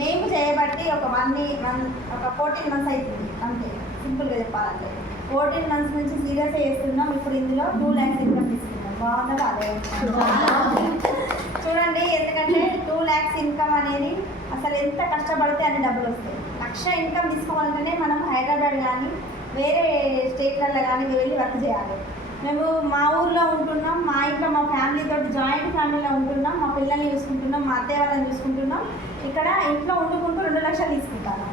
మేము చేయబట్టి ఒక 14 మంత్స్ అవుతుంది అంతే, సింపుల్గా చెప్పాలంటే 14 మంత్స్ నుంచి సీరియస్గా చేస్తున్నాం. ఇప్పుడు ఇందులో 2 lakhs ఇన్కమ్ తీసుకున్నాం. బాగుందా? అదే చూడండి, ఎందుకంటే 2 lakhs ఇన్కమ్ అనేది అసలు ఎంత కష్టపడితే అన్ని డబ్బులు వస్తాయి. 1,00,000 ఇన్కమ్ తీసుకోవాలంటేనే మనం హైదరాబాద్ కానీ వేరే స్టేట్లలో కానీ వెళ్ళి వర్క్ చేయాలి. మేము మా ఊర్లో ఉంటున్నాం, మా ఇంట్లో మా ఫ్యామిలీతో జాయింట్ ఫ్యామిలీలో ఉంటున్నాం, మా పిల్లల్ని చూసుకుంటున్నాం, మా అత్తయ్య వాళ్ళని చూసుకుంటున్నాం. ఇక్కడ ఇంట్లో వండుకుంటూ 2 లక్షలు తీసుకుంటాను.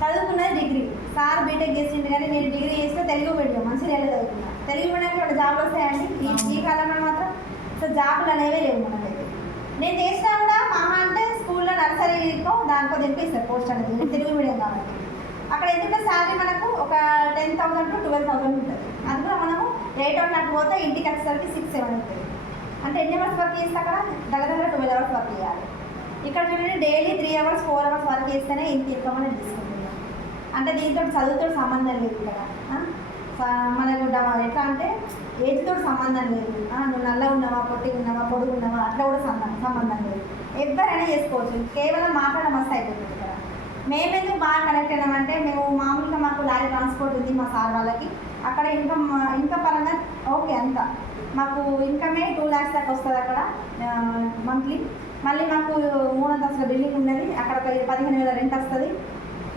చదువుకున్నది డిగ్రీ, సార్ బీటెక్ చేసిండు కానీ నేను డిగ్రీ చేస్తే తెలుగు మీడియం మంచిర్యాల చదువుకున్నా. తెలుగు మీడియంకి ఒక జాబ్ వస్తాయండి ఈ కాలంలో మాత్రం. సో జాబులు అనేవి లేవు మనకైతే. నేను చేసినా కూడా మహా అంటే స్కూల్లో నర్సరీకో దానికో తినిపిస్తారు పోస్ట్ అనేది, తెలుగు మీడియం కాబట్టి. అక్కడ ఎందుకంటే శాలరీ మనకు ఒక 10,000 to 12,000 ఉంటుంది. అది కూడా మనము 8 hours అటు పోతే ఇంటికి వచ్చేసరికి 6-7 ఉంటుంది. అంటే ఎన్ని అవర్స్ వర్క్ చేస్తే అక్కడ దగ్గర 12 hours వర్క్ చేయాలి. ఇక్కడ చూడండి, డైలీ 3 hours 4 hours వర్క్ చేస్తేనే ఇంత ఇన్కమ్ అనేది తీసుకుంటున్నాం. అంటే దీంతో చదువుతో సంబంధం లేదు ఇక్కడ. మనకు ఎట్లా అంటే ఏజ్తో సంబంధం లేదు. నువ్వు నల్ల ఉన్నావా, పొట్టి ఉన్నావా, పొడుగు ఉన్నావా, అట్లా కూడా సంబంధం లేదు. ఎవరైనా చేసుకోవచ్చు, కేవలం మాట్లాడడం మస్తు అయిపోతుంది ఇక్కడ. మేమెందుకు బాగా కనెక్ట్ అయినామంటే, మేము మామూలుగా మాకు లారీ ట్రాన్స్పోర్ట్ ఉంది మా సార్ వాళ్ళకి. అక్కడ ఇన్కమ్ పరంగా ఓకే అంతా మాకు ఇన్కమే 2 lakhs దాకా వస్తుంది అక్కడ మంత్లీ. మళ్ళీ మాకు 3 అంతస్తుల బిల్డింగ్ ఉన్నది, అక్కడ 15,000 రెంట్ వస్తుంది.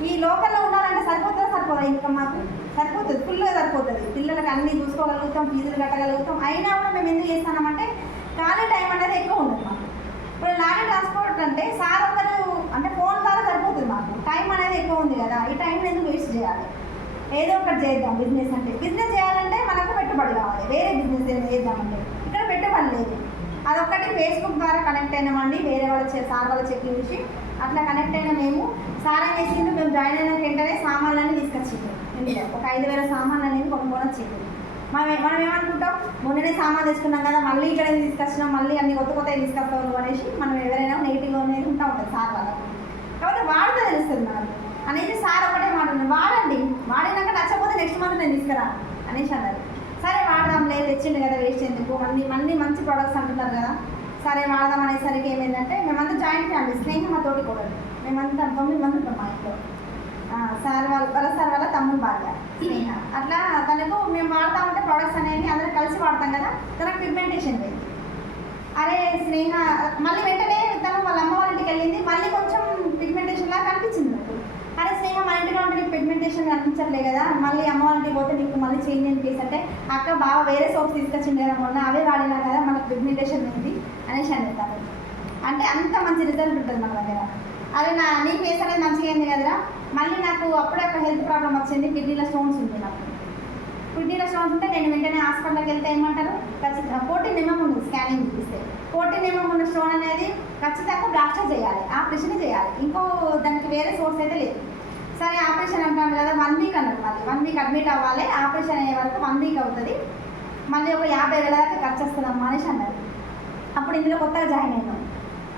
ఈ లోకల్లో ఉండాలంటే సరిపోదా ఇన్కమ్ మాకు సరిపోతుంది, ఫుల్గా సరిపోతుంది. పిల్లలకి అన్నీ చూసుకోగలుగుతాం, ఫీజులు కట్టగలుగుతాం. అయినా కూడా మేము ఎందుకు చేస్తామంటే ఖాళీ టైం అనేది ఎక్కువ ఉండదు మాకు. ఇప్పుడు లారీ ట్రాన్స్పోర్ట్ అంటే సార్ ఒకరు అంటే ఫోన్ ద్వారా సరిపోతుంది, మాకు టైం అనేది ఎక్కువ ఉంది కదా. ఈ టైం ఎందుకు వేస్ట్ చేయాలి, ఏదో ఒకటి చేద్దాం. బిజినెస్ అంటే బిజినెస్ చేయాలంటే మనకు పెట్టుబడి కావాలి. వేరే బిజినెస్ ఏదో చేద్దామంటే ఇక్కడ పెట్టుబడి లేదు. అదొక్కటి ఫేస్బుక్ ద్వారా కనెక్ట్ అయినామండి, వేరే వాళ్ళ సార్ వాళ్ళ చెక్ చూసి అట్లా కనెక్ట్ అయినా మేము. సార్ ఏం చేసిండు, మేము జాయిన్ అయిన వెంటనే సామాన్లన్నీ తీసుకొచ్చిండు. ఇందులో ఒక 5,000 సామాన్లు అనేది కొనుక్కొని వచ్చింది. మనం ఏమనుకుంటాం, మొన్ననే సామాన్ తీసుకున్నాం కదా, మళ్ళీ ఇక్కడ తీసుకొచ్చినాం, మళ్ళీ అన్ని కొత్త తీసుకొస్తాం అనేసి మనం ఎవరైనా నెగిటివ్గా అనేది ఉంటుంది సార్ వాళ్ళకి. కాబట్టి వాడితే తెలుస్తుంది మనకు అనేది. సార్ ఒకటే మాట్లాడు, వాడండి, వాడినాక నచ్చకపోతే నెక్స్ట్ మంత్ నేను తీసుకురా అనేసి అన్నారు. సరే వాడదాం, లేదు తెచ్చిండు కదా వేస్ట్ ఎందుకు, మళ్ళీ మంచి ప్రొడక్ట్స్ అంటున్నారు కదా, సరే వాడదాం అనేసరికి ఏమైందంటే మేమంతా జాయింట్ ఫ్యామిలీ, స్నేహం మా తోటి కూడా మేమంతా 9 మంది ఉంటాం మా ఇంట్లో. సార్ వాళ్ళ తమ్ముడు భార్య స్నేహ. అట్లా తనకు మేము వాడతామంటే ప్రొడక్ట్స్ అనేవి అందరూ కలిసి వాడతాం కదా, తనకు పిగ్మెంటేషన్ పోయింది. అరే స్నేహ మళ్ళీ వెంటనే తను వాళ్ళ అమ్మ వాళ్ళ ఇంటికి వెళ్ళింది, మళ్ళీ కొంచెం పిగ్మెంటేషన్ లాగా కనిపించింది నాకు. అరే స్నేహ మన ఇంటికి ఉంటే నీకు పిగ్మెంటేషన్ కనిపించట్లే కదా, మళ్ళీ అమ్మ వాళ్ళ ఇంటికి పోతే నీకు మళ్ళీ చేంజ్ అని కేసు అంటే అక్క బాగా వేరే సోప్స్ తీసుకొచ్చింది కదా మొన్న, అవే వాడినా కదా మనకు పిగ్మెంటేషన్ ఉంది అనేసి అనేస్తాను. అంటే అంత మంచి రిజల్ట్ ఉంటుంది మన దగ్గర. అరే నీ ఫేస్ అనేది మంచిగా అయింది కదరా. మళ్ళీ నాకు అప్పుడే ఒక హెల్త్ ప్రాబ్లం వచ్చింది, కిడ్నీలో స్టోన్స్ ఉంది నాకు. కిడ్నీలో స్టోన్స్ ఉంటే నేను వెంటనే హాస్పిటల్కి వెళ్తే ఏమంటారు, ఖచ్చితంగా 14 mm ఉంది స్కానింగ్ చూపిస్తే. 14 mm ఉన్న స్టోన్ అనేది ఖచ్చితంగా బ్లాస్టర్ చేయాలి, ఆపరేషన్ చేయాలి, ఇంకో దానికి వేరే సోర్స్ అయితే లేదు. సరే ఆపరేషన్ అంటాను కదా, 1 week అన్నారు. మళ్ళీ 1 week అడ్మిట్ అవ్వాలి, ఆపరేషన్ అయ్యే వరకు 1 week అవుతుంది, మళ్ళీ ఒక 50,000 దాకా ఖర్చు వస్తుంది అమ్మా అనేసి అన్నారు. అప్పుడు ఇందులో కొత్తగా జాయిన్ అయినాం.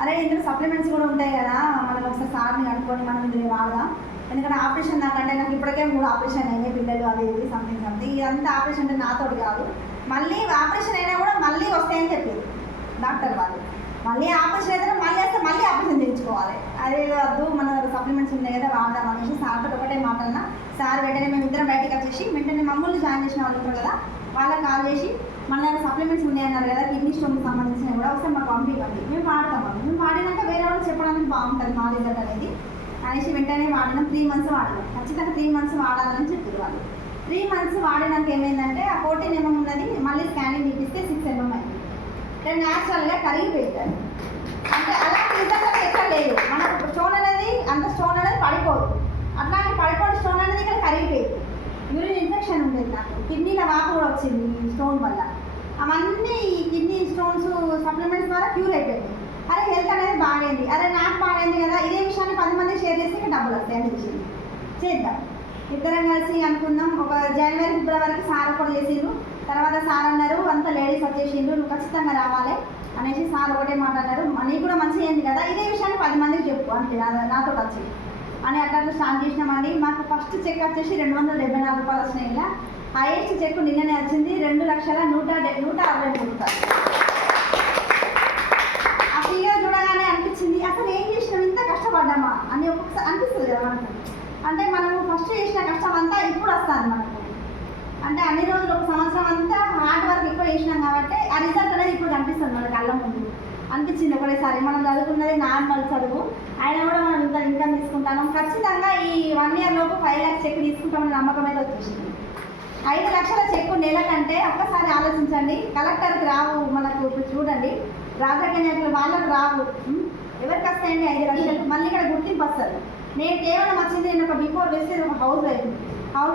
అరే ఇందులో సప్లిమెంట్స్ కూడా ఉంటాయి కదా, మనం ఒకసారి సార్ని కనుక్కొని మనం ఇందులో వాడదాం. ఎందుకంటే ఆపరేషన్ నాకంటే నాకు ఇప్పటికే 3 ఆపరేషన్ అయినాయి, పిల్లలు అది ఇది సంథింగ్ ఇదంతా ఆపరేషన్ అంటే నాతోటి కాదు. మళ్ళీ ఆపరేషన్ అయినా కూడా మళ్ళీ వస్తాయని చెప్పారు డాక్టర్ వాళ్ళు. మళ్ళీ ఆపరేషన్ అయితే మళ్ళీ వస్తే మళ్ళీ ఆపరేషన్ చేయించుకోవాలి. అదే వద్దు, మన సప్లిమెంట్స్ ఉన్నాయి కదా వాడదాం అనేసి సార్తో ఒకటే మాటన్నా. సార్ వెంటనే మేము ఇద్దరం బయటకు వచ్చేసి వెంటనే మమ్మల్ని జాయిన్ చేసిన వాళ్ళు ఉంటారు కదా, వాళ్ళకి కాల్ చేసి మన సప్లిమెంట్స్ ఉన్నాయన్నారు కదా, కిడ్నీ స్టోన్కి సంబంధించినవి కూడా ఒకసారి మాకు పంపించండి, మేము వాడతాము. మేము వాడినాక వేరే వాళ్ళు చెప్పడానికి బాగుంటుంది మా రిజల్ట్ అనేది అనేసి వెంటనే వాడినాం. 3 months వాడినాం, ఖచ్చితంగా 3 months వాడాలని చెప్పారు వాళ్ళు. 3 months వాడినాక ఏమైందంటే ఆ 14 mm ఉన్నది మళ్ళీ స్కానింగ్ తీపిస్తే 6 mm అయింది. న్యాచురల్గా కరిగిపోయింది. అంటే అలాంటి రిజల్ట్ అనేది ఎక్కడ లేదు. మనకు స్టోన్ అనేది అంత స్టోన్ అనేది పడిపోదు, అట్లాంటి పడిపోయిన స్టోన్ అనేది ఇక్కడ కరిగిపోయింది. యూరిన్ ఇన్ఫెక్షన్ ఉండేది నాకు, కిడ్నీల వాపు కూడా వచ్చింది ఈ స్టోన్ వల్ల. అవన్నీ ఈ కిడ్నీ స్టోన్స్ సప్లిమెంట్స్ ద్వారా క్యూర్ అయిపోయింది. అరే హెల్త్ అనేది బాగైంది, అరే నాకు బాగైంది కదా, ఇదే విషయాన్ని 10 మంది షేర్ చేస్తే ఇంకా డబ్బులు వస్తాయి అని విషయం చేద్దాం. ఇద్దరం కలిసి అనుకున్నాం. ఒక జనవరి ఫిబ్రవరికి సార్ కూడా చేసిండ్రు. తర్వాత సార్ అన్నారు అంతా లేడీస్ వచ్చేసిండ్రు, నువ్వు ఖచ్చితంగా రావాలి అనేసి సార్ ఒకటే మాట అన్నారు. నీకు కూడా మంచిగా అయింది కదా, ఇదే విషయాన్ని 10 మందికి చెప్పు అంటే నాతో వచ్చి అని అట్లా స్టార్ట్ చేసినామండి. మాకు ఫస్ట్ చెక్ వచ్చేసి 274 రూపాయలు వచ్చినాయి. ఇలా హైయెస్ట్ చెక్ నిన్ననే వచ్చింది, 2,163,000 రూపాయలు. ఆ ఫిగర్ చూడగానే అనిపించింది అసలు ఏం చేసినాం, ఇంత కష్టం కష్టపడ్డామా అని ఒక్కొక్కసారి అనిపిస్తుంది కదా మనకు. అంటే మనము ఫస్ట్ చేసిన కష్టం అంతా ఇప్పుడు వస్తుంది మనకు. అంటే అన్ని రోజులు ఒక సంవత్సరం అంతా హార్డ్ వర్క్ ఎక్కువ చేసినాం కాబట్టి ఆ రిజల్ట్ అనేది ఇప్పుడు కనిపిస్తుంది మన కళ్ళ ముందు. అనిపించింది ఒకటేసారి మనం చదువుకున్నది నార్మల్ చదువు అయినా కూడా మనం ఇంత ఇన్కమ్ తీసుకుంటాము. ఖచ్చితంగా ఈ 1 year లోపు 5 lakhs చెక్ తీసుకుంటామని నమ్మకం అయితే వచ్చేసింది. 5 లక్షల చెక్కు నెల కంటే ఒక్కసారి ఆలోచించండి. కలెక్టర్కి రావు మనకు. ఇప్పుడు చూడండి రాజకీయ నాయకులు వాళ్ళకు రావు, ఎవరికి వస్తాయండి 5 లక్షలు? మళ్ళీ ఇక్కడ గుర్తింపు వస్తారు. నేను కేవలం వచ్చింది నేను ఒక బిఫోర్ వేసేది ఒక హౌస్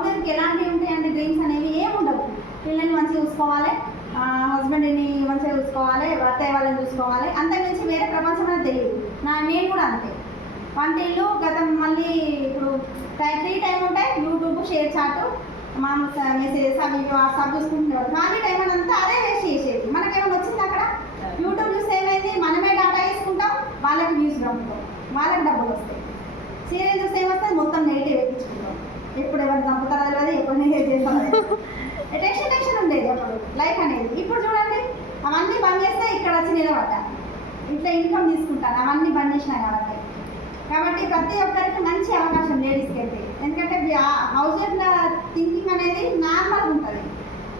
వైఫ్కి ఎలాంటివి ఉంటాయండి డ్రీమ్స్ అనేవి ఏమి ఉండవు. పిల్లల్ని మంచిగా చూసుకోవాలి, హస్బెండ్ని మంచిగా చూసుకోవాలి, అత్తయ్య వాళ్ళని చూసుకోవాలి, అంతకుమించి వేరే ప్రపంచం అనేది తెలియదు. నేను కూడా అంతే. వంటిల్లు గతం మళ్ళీ ఇప్పుడు ఫ్రీ టైం ఉంటే యూట్యూబ్, షేర్ చాట్, మామూలు మెసేజెస్ అవి వాట్సాప్ చూసుకుంటున్నారు. ఖాళీ టైం అంతా అదే వేస్ట్ చేసేది. మనకేమైనా వచ్చింది అక్కడ? యూట్యూబ్ చూసి ఏమైంది, మనమే డేటా వేసుకుంటాం, వాళ్ళకి వ్యూస్ పంపుతాం, వాళ్ళకి డబ్బులు వస్తాయి. సీరియల్ చూస్తే ఏమొస్తుంది, మొత్తం నెగిటివ్ ఎక్కించుకుంటాం. ఎప్పుడు ఎవరు చంపుతారో తెలియదు, ఎప్పుడు నెగిటివ్ చేస్తారో. టెన్షన్ ఉండేది అప్పుడు లైఫ్ అనేది. ఇప్పుడు చూడండి అవన్నీ బంద్ చేస్తే ఇక్కడ వచ్చి నిలబడ్డా, ఇట్లా ఇన్కమ్ తీసుకుంటాను అవన్నీ బంద్ చేసినా కాబట్టి ప్రతి ఒక్కరికి మంచి అవకాశం లేడీస్కి అయితే. ఎందుకంటే హౌస్ వైఫ్ల థింకింగ్ అనేది నార్మల్గా ఉంటుంది.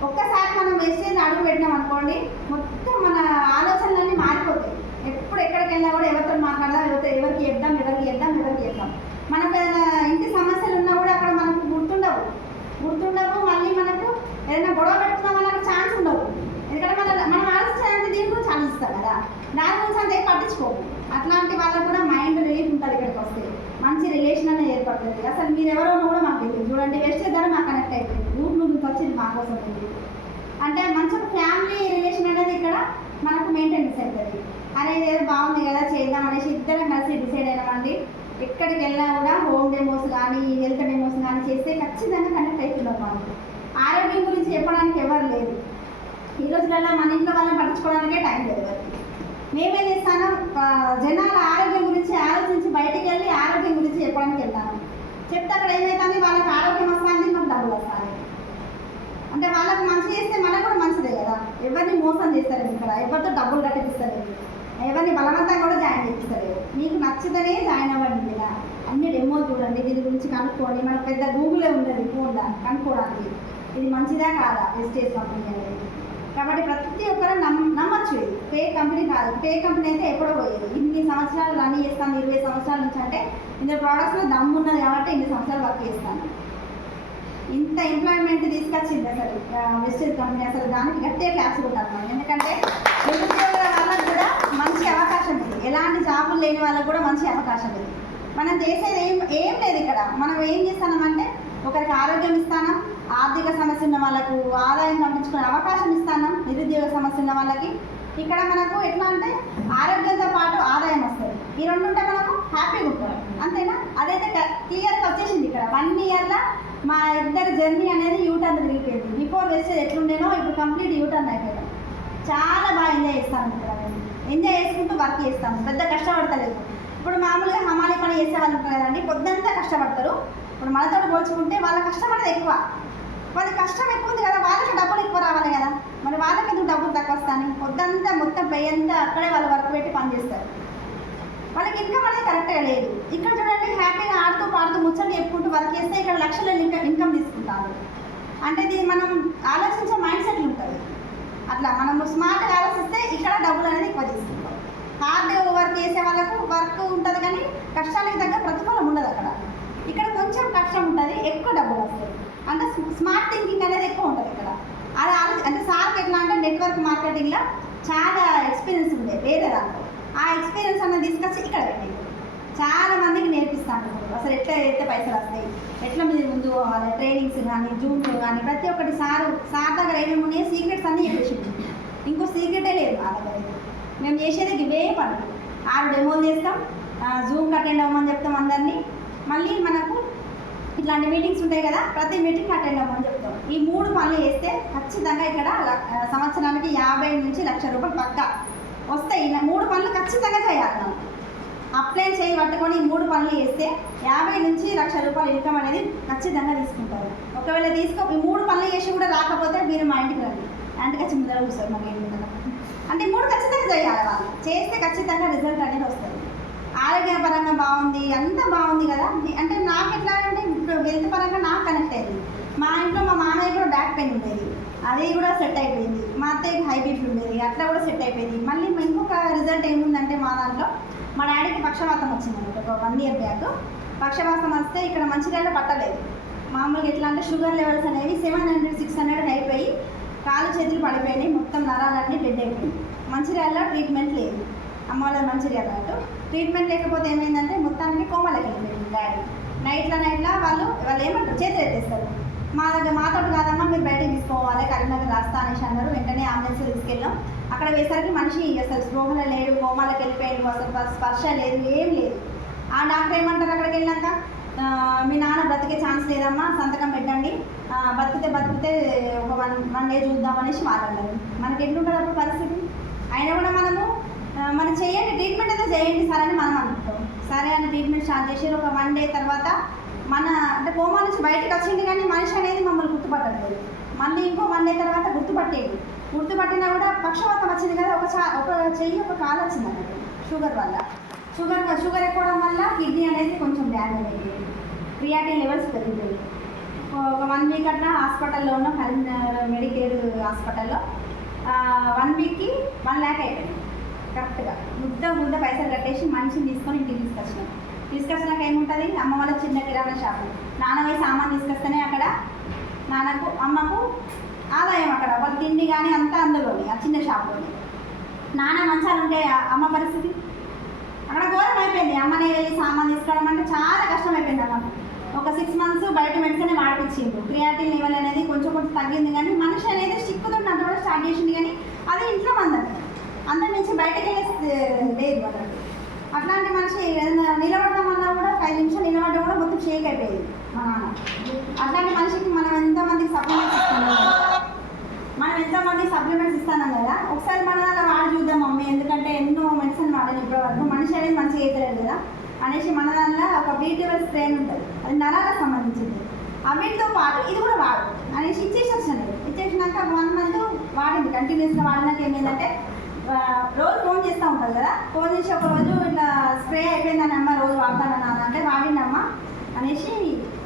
ఒక్కసారి మనం వేస్టేజ్ అడుగు పెట్టినాం అనుకోండి, మొత్తం మన ఆలోచనలన్నీ మారిపోతాయి. ఎప్పుడు ఎక్కడికి వెళ్ళినా కూడా ఎవరితో మాట్లాడదాం, ఎవరికి చెప్దాం. మనకు ఏదైనా ఇంటి సమస్యలు ఉన్నా కూడా అక్కడ మనకు గుర్తుండవు. మళ్ళీ మనకు ఏదైనా గొడవ పెట్టుకుందాం అన్న ఛాన్స్ ఉండవు. ఎందుకంటే మనం ఆలోచించాలంటే దీని గురించి ఆలోచిస్తాం కదా, దాని గురించి అంతే పట్టించుకోము. అట్లాంటి వాళ్ళకు కూడా మైండ్ రిలీఫ్ ఉంటుంది. ఇక్కడికి వస్తే మంచి రిలేషన్ అనేది ఏర్పడుతుంది. అసలు మీరు ఎవరో కూడా మాకు తెలియదు. చూడండి వేస్ట్ ద్వారా మాకు కనెక్ట్ అయిపోయింది, ఊరు నుంచి వచ్చింది మా కోసం. అంటే మంచి ఫ్యామిలీ రిలేషన్ అనేది ఇక్కడ మనకు మెయింటెనెన్స్ అవుతుంది. అనేది ఏదో బాగుంది కదా చేద్దాం అనేసి ఇద్దరం కలిసి డిసైడ్ అయినామండి. ఎక్కడికి వెళ్ళినా కూడా హోమ్ డెమోస్ కానీ హెల్త్ డెమోస్ కానీ చేస్తే ఖచ్చితంగా కనెక్ట్ అవుతున్నాం. మనకు ఆరోగ్యం గురించి చెప్పడానికి ఎవరు లేరు ఈ రోజులలో. మన ఇంట్లో వాళ్ళని పట్టించుకోవడానికే టైం లేదు. మేమేం చేస్తాను, జనాల ఆరోగ్యం గురించి ఆలోచించి బయటికి వెళ్ళి ఆరోగ్యం గురించి చెప్పడానికి వెళ్తాను. చెప్తే అక్కడ ఏమవుతుంది, వాళ్ళకి ఆరోగ్యం వస్తుంది, మాకు డబ్బులు వస్తాయి. అంటే వాళ్ళకి మంచి చేస్తే మనకు కూడా మంచిదే కదా. ఎవరిని మోసం చేస్తారు ఇక్కడ, ఎవరితో డబ్బులు కట్టిస్తారు, ఎవరిని బలవంతంగా కూడా జాయిన్ చేపిస్తారు. మీకు నచ్చితేనే జాయిన్ అవ్వండి కదా. అన్ని డెమో చూడండి, దీని గురించి కనుక్కోండి. మనకు పెద్ద గూగులే ఉండదు ఫోన్లో కనుక్కోవడానికి, ఇది మంచిదా కాదా వేస్టేజ్ కంపెనీ అనేది. కాబట్టి ప్రతి ఒక్కరు నమ్మచ్చు. ఇది ఫేక్ కంపెనీ కాదు. ఫేక్ కంపెనీ అయితే ఎప్పుడో పోయేది. ఇన్ని సంవత్సరాలు రన్ చేస్తాను, 20 సంవత్సరాల నుంచి. అంటే ఇందులో ప్రోడక్ట్స్లో దమ్ము ఉన్నది కాబట్టి ఇన్ని సంవత్సరాలు వర్క్ చేస్తాను. ఇంత ఎంప్లాయ్మెంట్ తీసుకొచ్చింది అసలు వెస్టేజ్ కంపెనీ. అసలు దానికి గట్టిగా క్లాస్ కొట్టాలి మనం. ఎందుకంటే నిరుద్యోగుల వాళ్ళకు కూడా మంచి అవకాశం ఉంది, ఎలాంటి జాబులు లేని వాళ్ళకు కూడా మంచి అవకాశం ఉంది. మనం చేసేది ఏం లేదు ఇక్కడ. మనం ఏం చేస్తామంటే ఒకరికి ఆరోగ్యం ఇస్తాను, ఆర్థిక సమస్య ఉన్న వాళ్ళకు ఆదాయం పంపించుకునే అవకాశం ఇస్తాను, నిరుద్యోగ సమస్య ఉన్న వాళ్ళకి. ఇక్కడ మనకు ఎట్లా అంటే ఆరోగ్యంతో పాటు ఆదాయం వస్తుంది. ఈ రెండు ఉంటే మనకు హ్యాపీగా ఉంటాం, అంతేనా? అదైతే క్లియర్గా వచ్చేసింది ఇక్కడ. 1 yearలో మా ఇద్దరు జర్నీ అనేది యూటర్న్ తిరిగిపోయింది. బిఫోర్ వేస్తే ఎట్లుండేనో ఇప్పుడు కంప్లీట్ యూటర్న్ అయిపోయాం. చాలా బాగా ఎంజాయ్ చేస్తాను ఇక్కడ. ఎంజాయ్ చేసుకుంటూ వర్క్ చేస్తాను, పెద్ద కష్టపడతలేదు. ఇప్పుడు మామూలుగా హమాలి పని చేసే వాళ్ళు ఉంటారు కదండి, పొద్దుంతా కష్టపడతారు. ఇప్పుడు మనతో పోల్చుకుంటే వాళ్ళ కష్టం అనేది ఎక్కువ. వాళ్ళ కష్టం ఎక్కువ ఉంది కదా, వాళ్ళకి డబ్బులు ఎక్కువ రావాలి కదా. మరి వాళ్ళకి ఎందుకు డబ్బులు తక్కువ వస్తాను? పొద్దుంతా మొత్తం పే అంతా అక్కడే వాళ్ళు వర్క్ పెట్టి పనిచేస్తారు. వాళ్ళకి ఇన్కమ్ అనేది కరెక్ట్గా లేదు. ఇక్కడ చూడండి హ్యాపీగా ఆడుతూ పాడుతూ ముచ్చట్లు చెప్పుకుంటూ వర్క్ చేస్తే ఇక్కడ లక్షల ఇన్కమ్ తీసుకుంటారు. అంటే దీన్ని మనం ఆలోచించే మైండ్ సెట్లు ఉంటుంది. అట్లా మనం స్మార్ట్గా ఆలోచిస్తే ఇక్కడ డబ్బులు అనేది ఎక్కువ తీసుకుంటాం. హార్డ్ వర్క్ చేసే వాళ్ళకు వర్క్ ఉంటుంది కానీ కష్టానికి తగ్గ ప్రతిఫలం ఉండదు అక్కడ. ఇక్కడ కొంచెం కష్టం ఉంటుంది, ఎక్కువ డబ్బులు వస్తాయి. అంటే స్మార్ట్ థింకింగ్ అనేది ఎక్కువ ఉంటుంది ఇక్కడ. అది అంటే సార్కి ఎట్లా అంటే నెట్వర్క్ మార్కెటింగ్లో చాలా ఎక్స్పీరియన్స్ ఉంది వేరే దాంట్లో. ఆ ఎక్స్పీరియన్స్ అన్నది తీసుకొచ్చి ఇక్కడ పెట్టింది. చాలా మందికి నేర్పిస్తాను అసలు ఎట్లా అయితే పైసలు వస్తాయి, ఎట్లా మీరు ముందు పోవాలి, ట్రైనింగ్స్ కానీ జూమ్లు కానీ ప్రతి ఒక్కటి సార్ దగ్గర ఏమేమి ఉన్నాయి సీక్రెట్స్ అన్నీ చెప్పేసింది. ఇంకో సీక్రెటే లేదు మా దగ్గర. మేము చేసేది ఇవే పనులు. 6 డెమోలు చేస్తాం, జూమ్కి అటెండ్ అవ్వమని చెప్తాం అందరినీ. మళ్ళీ మనకు ఇట్లాంటి మీటింగ్స్ ఉంటాయి కదా, ప్రతి మీటింగ్ అటెండ్ అవ్వమని చెప్తాం. ఈ 3 పనులు చేస్తే ఖచ్చితంగా ఇక్కడ సంవత్సరానికి 50 నుంచి 1 లక్ష రూపాయలు పక్కా వస్తాయి. ఈ 3 పనులు ఖచ్చితంగా చేయాలి. మనం అప్లైన్ చేయి పట్టుకొని ఈ 3 పనులు చేస్తే 50 నుంచి 1 లక్ష రూపాయలు ఇన్కమ్ అనేది ఖచ్చితంగా తీసుకుంటారు. ఒకవేళ ఈ 3 పనులు చేసి కూడా రాకపోతే మీరు మా ఇంటికి రండి, ఇంటికి వచ్చి ముందర కూర్చోరు. మాకు ఏమి అంటే 3 ఖచ్చితంగా చేయాలి. వాళ్ళు చేస్తే ఖచ్చితంగా రిజల్ట్ అనేది వస్తుంది. ఆరోగ్యపరంగా బాగుంది, అంతా బాగుంది కదా. అంటే నాకు ఎట్లా అంటే ఇప్పుడు హెల్త్ పరంగా నాకు కనెక్ట్ అయింది. మా ఇంట్లో మా మామయ్య కూడా బ్యాక్ పెయిన్ ఉండేది, అది కూడా సెట్ అయిపోయింది. మా అత్తయ్యకి హై బీపీ ఉండేది, అట్లా కూడా సెట్ అయిపోయింది. మళ్ళీ ఇంకొక రిజల్ట్ ఏముందంటే మా దాంట్లో మా డాడీకి పక్షవాతం వచ్చింది ఒక 1 year బ్యాక్. పక్షవాతం వస్తే ఇక్కడ మంచిర్యాలలో పట్టలేదు. మామూలుగా ఎట్లా అంటే షుగర్ లెవెల్స్ అనేవి 700 600 అయిపోయి కాలు చేతులు పడిపోయినాయి, మొత్తం నరాలన్నీ డెడ్ అయిపోయింది. మంచిర్యాలలో ట్రీట్మెంట్ లేదు. అమ్మ వాళ్ళ మంచిర్యాల అటు ట్రీట్మెంట్ లేకపోతే ఏమైందంటే మొత్తానికి కోమాలకి వెళ్ళిపోయింది డాడీ. నైట్ల వాళ్ళు ఏమంటారు, చేతులు ఎత్తేస్తారు. మాతో కాదమ్మా మీరు బయటకు తీసుకోవాలి, కరీంనగర్ రాస్తా అనేసి అన్నారు. వెంటనే అంబులెన్స్ తీసుకెళ్ళాం. అక్కడ వేసరికి మనిషి అసలు స్పృహలో లేడు, కోమాలకు వెళ్ళిపోయాడు, అసలు స్పర్శ లేదు, ఏం లేదు. ఆ డాక్టర్ ఏమంటారు అక్కడికి వెళ్ళాక, మీ నాన్న బ్రతికే ఛాన్స్ లేదమ్మా, సంతకం పెట్టండి, బతికితే ఒక వన్ డే చూద్దామనేసి మాట్లాడారు. మనకి ఎట్లుంటుంది అప్పుడు పరిస్థితి. అయినా కూడా మనం చేయండి, ట్రీట్మెంట్ అయితే చేయండి సార్ అని మనం అనుకుంటాం. సరే అని ట్రీట్మెంట్ స్టార్ట్ చేసి ఒక 1 day తర్వాత అంటే కోమా నుంచి బయటకు వచ్చింది, కానీ మనిషి అనేది మమ్మల్ని గుర్తుపట్టలేదు. మళ్ళీ ఇంకో 1 day తర్వాత గుర్తుపట్టినా కూడా పక్షవాతం వచ్చింది కదా, ఒక చెయ్యి ఒక కాలు వచ్చింది అన్నట్టు షుగర్ వల్ల. షుగర్ ఎక్కువడం వల్ల కిడ్నీ అనేది కొంచెం డ్యామేజ్ అయ్యింది, క్రియాటిన్ లెవెల్స్ పెరిగిపోయి ఒక 1 week అట్లా హాస్పిటల్లో ఉన్నాం, కరీంనగర్ మెడికేర్ హాస్పిటల్లో. 1 weekకి 1 lakh అయిపోయింది కరెక్ట్గా. ముద్ద పైసలు కట్టేసి మనిషిని తీసుకొని ఇంటికి తీసుకొచ్చినాక ఏముంటుంది, అమ్మ వాళ్ళ చిన్న కిరాణా షాపు, నాన్న పోయి సామాన్ తీసుకొస్తేనే అక్కడ అమ్మకు ఆదాయం. అక్కడ వాళ్ళ తిండి కానీ అంతా అందులోని ఆ చిన్న షాపులోని. నాన్న మంచాలు ఉంటే అమ్మ పరిస్థితి అక్కడ ఘోరం అయిపోయింది. అమ్మని వెళ్ళి సామాన్ తీసుకోవడం అంటే చాలా కష్టం అయిపోయింది అమ్మకు. ఒక 6 months బయట మెడిసిన్ వాడిపించిండు. క్రియాటిన్ లెవెల్ అనేది కొంచెం తగ్గింది, కానీ మనిషి అనేది చిక్కుతుంటే అంత కూడా స్టార్ట్ చేసింది, కానీ అది ఇంట్లో అందరి నుంచి బయటకు లేదు వాళ్ళకి. అట్లాంటి మనిషి నిలబడదామన్నా కూడా 5 నిమిషాలు నిలబడ్డా కూడా మొత్తం షేక్ అయిపోయింది మా నాన్న. అట్లాంటి మనిషికి మనం ఎంతోమందికి సప్లిమెంట్స్ ఇస్తున్నాం కదా, ఒకసారి మన దాంట్లో వాడి చూద్దాం మమ్మీ, ఎందుకంటే ఎన్నో మెడిసిన్ వాడాలి ఇప్పటివరకు, మనిషి అనేది మంచిగా అవుతలేదు కదా అనేసి మన దాంట్లో ఒక B12 స్ట్రెయిన్ ఉంటుంది, అది నరాలకు సంబంధించింది. వీటితో పాటు ఇది కూడా వాడు అనేసి ఇచ్చేసినాక 1 month వాడింది కంటిన్యూస్గా. వాడినాక ఏమైందంటే రోజు ఫోన్ చేస్తూ ఉంటారు కదా, ఫోన్ చేసి ఒకరోజు ఇట్లా స్ప్రే అయిపోయిందని అమ్మ రోజు వాడతానన్నా అంటే వాడిందమ్మా అనేసి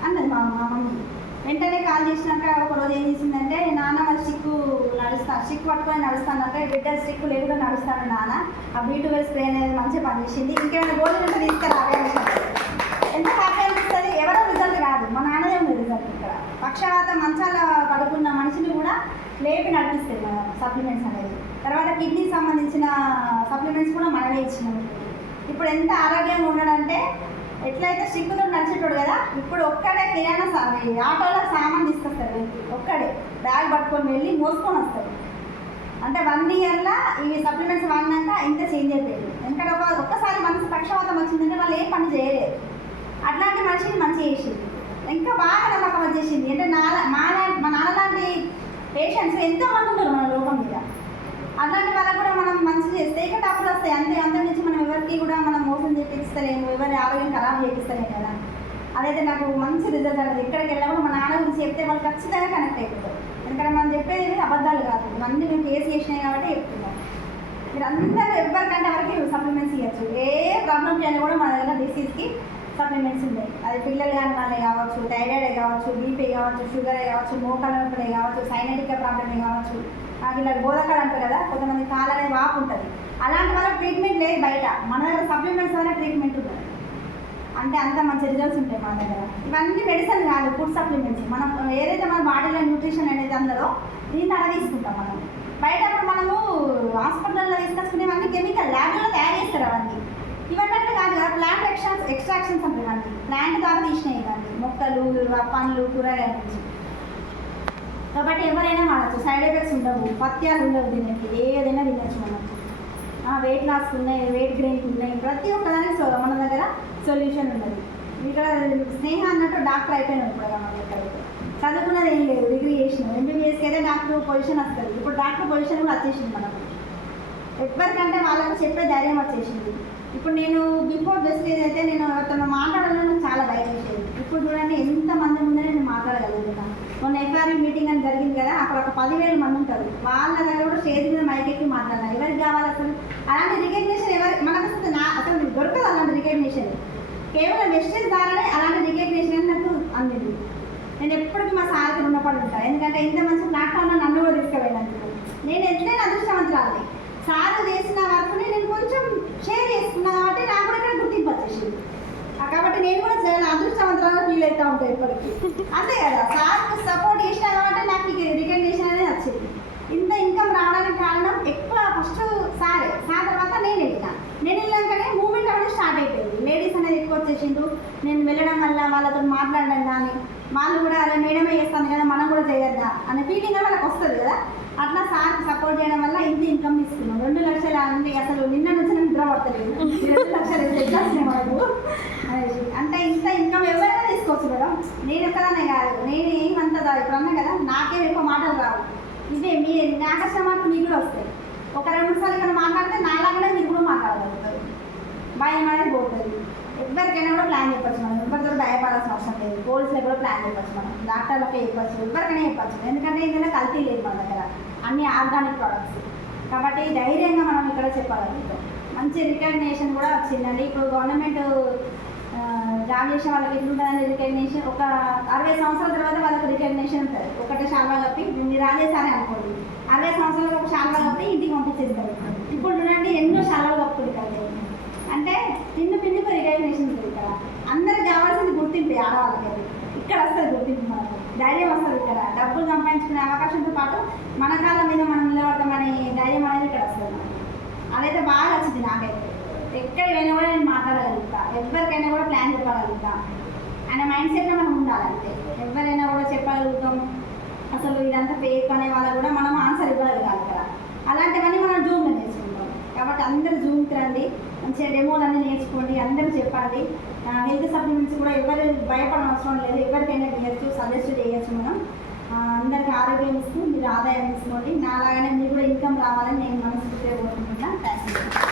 అన్నది మా మమ్మీ. వెంటనే కాల్ చేసినాక ఒకరోజు ఏం చేసిందంటే, నాన్న మరి స్టిక్ పట్టుకొని నడుస్తానంటే, బిడ్డ స్టిక్ లేకుండా నడుస్తాను నాన్న, ఆ B12 స్ప్రే అనేది మంచిగా పనిచేసింది, ఇంకేమైనా గోల్డ్ ఉంటే తీసుకురావే. ఎంత హ్యాపీ అనిపిస్తుంది. ఎవరో రిజల్ట్ కాదు, మా నాన్నదే ఉంది రిజల్ట్. ఇక్కడ పక్షవాత మంచాల పడుకున్న మనిషిని కూడా లేపి నడిపిస్తుంది మన సప్లిమెంట్స్ అనేది. తర్వాత కిడ్నీకి సంబంధించిన సప్లిమెంట్స్ కూడా మనమే ఇచ్చినాము. ఇప్పుడు ఎంత ఆరోగ్యంగా ఉండడంటే, ఎట్లయితే సిక్కుతో నడిచేటోడు కదా, ఇప్పుడు ఒక్కడే కిరాణా ఆటోలో సామాన్ తీసుకొస్తారు, ఒక్కడే బ్యాగ్ పట్టుకొని వెళ్ళి మోసుకొని వస్తారు. అంటే 1 yearలో ఇవి సప్లిమెంట్స్ వాడినాక ఇంత చేంజ్ అయిపోయింది. ఎందుకంటే ఒక్కసారి మనసు పక్షవాతం వచ్చిందంటే వాళ్ళు ఏం పని చేయలేరు. అట్లాంటి మనిషిని మంచి చేసింది, ఇంకా బాగా నమ్మకం వచ్చేసింది. అంటే మా నాన్న లాంటి పేషెంట్స్ ఎంతోమంది ఉన్నారు మన లోకం మీద. అట్లాంటి వాళ్ళకు కూడా మనం మంచి చేస్తే ఇక డబ్బులు వస్తాయి అంతే నుంచి మనం ఎవరికి కూడా మనం మోసం చేపిస్తలేము, ఎవరి ఆరోగ్యం ఖరాబ్ చేపిస్తలేము కదా. అదైతే నాకు మంచి రిజల్ట్ అనేది. ఎక్కడికి వెళ్ళినప్పుడు మా నాన్న గురించి చెప్తే వాళ్ళు ఖచ్చితంగా కనెక్ట్ అయిపోతారు. ఎందుకంటే మనం చెప్పేది అబద్ధాలు కాదు, ఇవన్నీ మేము కేసు చేసినాయి కాబట్టి చెప్తున్నాం. మీరు అందరూ ఎవరికంటే ఎవరికి సప్లిమెంట్స్ ఇవ్వచ్చు. ఏ ప్రాబ్లమ్స్ అయినా కూడా మన దగ్గర డిసీజ్కి సప్లిమెంట్స్ ఉన్నాయి. అది పిల్లలు కానీ వాళ్ళే కావచ్చు, థైరాయిడ్ కావచ్చు, బీపీ కావచ్చు, షుగర్ కావచ్చు, మోకాళ్ళ నొప్పులే కావచ్చు, సైనటిక్ ప్రాబ్లమే కావచ్చు, ఇలా బోధకాలు అంటారు కదా, కొంతమంది కాలు అనేది వాపు ఉంటుంది. అలాంటి వాళ్ళకి ట్రీట్మెంట్ లేదు బయట, మన దగ్గర సప్లిమెంట్స్ వల్ల ట్రీట్మెంట్ ఉంటుంది. అంటే అంత మంచి రిజల్ట్స్ ఉంటాయి మన దగ్గర. ఇవన్నీ మెడిసిన్ కాదు, ఫుడ్ సప్లిమెంట్స్. మనం ఏదైతే మన బాడీలో న్యూట్రిషన్ అనేది అందరో దీన్ని అలా తీసుకుంటాం. మనం బయట మనము హాస్పిటల్లో తీసుకొచ్చుకునేవన్నీ కెమికల్ ల్యాబ్లో తయారు చేస్తారు అవన్నీ. ఇవన్నీ అట్లా కాదు కదా, ప్లాంట్ ఎక్స్ట్రాక్షన్స్ అంటారు ఇవన్నీ, ప్లాంట్ ద్వారా తీసినాయి ఇవన్నీ, మొక్కలు, పండ్లు, కూరగాయల నుంచి. కాబట్టి ఎవరైనా వాడచ్చు, సైడ్ ఎఫెక్ట్స్ ఉండవు, పత్యాలు ఉండవు, దీనికి ఏదైనా తినచ్చు. మనం వెయిట్ లాస్కి ఉన్నాయి, వెయిట్ గెయిన్కి ఉన్నాయి, ప్రతి ఒక్కదానికి మన దగ్గర సొల్యూషన్ ఉన్నది. ఇక్కడ స్నేహ అన్నట్టు డాక్టర్ అయిపోయినాం ఇప్పుడు మన దగ్గర. చదువుకున్నది ఏం లేదు, డిగ్రీ చేసినాం, MBBSకి అయితే డాక్టర్ పొజిషన్ వస్తుంది. ఇప్పుడు డాక్టర్ పొజిషన్ కూడా వచ్చేసింది మనకు. ఎవరికంటే వాళ్ళకు చెప్పే ధైర్యం వచ్చేసింది. ఇప్పుడు నేను బిఫోర్ వెస్టేజ్ అయితే నేను ఎవరితో మాట్లాడాలని చాలా భయం వేసేది. ఇప్పుడు చూడండి ఎంతమంది ముందే నేను మాట్లాడగలుగుతున్నాను. మొన్న FRE మీటింగ్ అని జరిగింది కదా, అక్కడ ఒక 10,000 మంది ఉంటారు. వాళ్ళ దగ్గర కూడా స్టేజ్ మీద మైక్ ఎక్కి మాట్లాడాలి. ఎవరికి కావాలి అసలు అలాంటి రికగ్నిషన్? మనకు అసలు దొరకదు అలాంటి రికగ్నిషన్. కేవలం వెస్టేజ్ ద్వారానే అలాంటి రికగ్నిషన్ నాకు అందింది. నేను ఎప్పటికీ మా సార్కి రుణపడి ఉంటాను. ఎందుకంటే ఇంత మంచి ప్లాట్ఫామ్లో నన్ను కూడా తీసుకువెళ్ళినందుకు నేను ఎంతైనా అదృష్టవంతురాలి. సార్ చేసిన వర్క్ని నేను కొంచెం షేర్ చేసుకున్నా కాబట్టి నాకు కూడా ఇక్కడ గుర్తింపు వచ్చేసింది. కాబట్టి నేను కూడా చాలా అదృష్టవంతురాలు ఫీల్ అవుతూ ఉంటాను ఎప్పటికీ. అంతే కదా, సార్కు సపోర్ట్ చేసినా కాబట్టి నాకు రికగ్నిషన్ అనేది వచ్చింది. ఇంత ఇన్కమ్ రావడానికి కారణం ఎక్కువ ఫస్ట్ సార్ తర్వాత నేను వెళ్ళాకనే మూమెంట్ అనేది స్టార్ట్ అయిపోయింది. లేడీస్ అనేది ఎక్కువ వచ్చేసిండు. నేను వెళ్ళడం వల్ల వాళ్ళతో మాట్లాడడం కానీ వాళ్ళు కూడా అలా మేడమే చేస్తాను కదా మనం కూడా చేయొద్దా అనే ఫీలింగ్ వాళ్ళకి వస్తుంది కదా. అట్లా సార్కి సపోర్ట్ చేయడం వల్ల ఇంత ఇన్కమ్ తీసుకున్నాం. 2 లక్షలు అంటే అసలు నిన్న నుంచి నిద్ర పడతలేదు. 2 లక్షలు ఎట్లా మనకు అనేసి అంటే ఇంత ఇన్కమ్ ఎవరైనా తీసుకోవచ్చు మేడం. నేను ఎక్కడనే కాదు, నేను ఏమంతా ఇప్పుడు అన్నా కదా నాకేం ఎక్కువ మాటలు రావు. ఇదే మీ నా కస్టమర్లు మీకు కూడా వస్తాయి. ఒక 2 సార్లు ఇక్కడ మాట్లాడితే నాలాగానే మీరు కూడా మాట్లాడగలుగుతారు. భయం అనేది పోతుంది. ఎవరికైనా కూడా ప్లాన్ చెప్పచ్చు మనం. ఎవరితో భయపడాల్సిన అవసరం లేదు. పోలీసులకు కూడా ప్లాన్ చెప్పచ్చు మనం. డాక్టర్లకు చెప్పచ్చు, ఎవరికైనా చెప్పచ్చు. ఎందుకంటే ఇందులో కల్తీ లేదు మన దగ్గర, అన్ని ఆర్గానిక్ ప్రోడక్ట్స్ కాబట్టి ధైర్యంగా మనం ఇక్కడ చెప్పగలుగుతాం. మంచి రికగ్నేషన్ కూడా వచ్చిందండి. ఇప్పుడు గవర్నమెంట్ జాబ్ చేసే వాళ్ళకి ఎట్లుంటుందని రికగ్నేషన్ ఒక 60 సంవత్సరాల తర్వాత వాళ్ళకి రికగ్నేషన్ ఉంటుంది. ఒకటే శాల్వా కప్పి మీరు రాజేసారే అనుకోండి, 60 సంవత్సరాలకు ఒక శాల్వా కప్పి ఇంటికి పంపించేస్తారు. ఇప్పుడు చూడండి ఎన్నో శాల్వాలు కప్పుకుంటారు. అంటే పిన్నుకు రికగ్నేషన్ ఉంటుంది. ఇక్కడ అందరికి కావాల్సింది గుర్తింపు. ఆడవాళ్ళకి ఇక్కడ వస్తుంది గుర్తింపు, మనకు ధైర్యం వస్తుంది. ఇక్కడ డబ్బులు సంపాదించుకునే అవకాశంతో పాటు మన కాళ్ళ మీద మనం నిలబడతామనే ధైర్యం అనేది ఇక్కడ వస్తుంది మనకి. అదైతే బాగా వచ్చింది నాకైతే. ఎక్కడికైనా కూడా నేను మాట్లాడగలుగుతా, ఎవరికైనా కూడా ప్లాన్ చెప్పగలుగుతా అనే మైండ్ సెట్లో మనం ఉండాలంటే ఎవరైనా కూడా చెప్పగలుగుతాం. అసలు ఇదంతా ఫేక్ అనే వాళ్ళకు కూడా మనం ఆన్సర్ ఇవ్వగలగాలి కదా. అలాంటివన్నీ మనం జూమ్లో నేర్చుకుంటాం. కాబట్టి అందరూ జూమ్కి రండి, మంచిగా డెమోలన్నీ నేర్చుకోండి, అందరూ చెప్పండి. హెల్త్ సప్లిమెంట్స్ కూడా ఎవరు భయపడడం అవసరం లేదు. ఎవరికైనా చేయొచ్చు, సజెస్ట్ చేయొచ్చు మనం. అందరికీ ఆరోగ్యం ఇస్తూ మీరు ఆదాయం తీసుకోండి. నాలాగానే మీరు కూడా ఇన్కమ్ రావాలని నేను మనస్ఫూర్తిగా కోరుకుంటున్నాను. Thank you.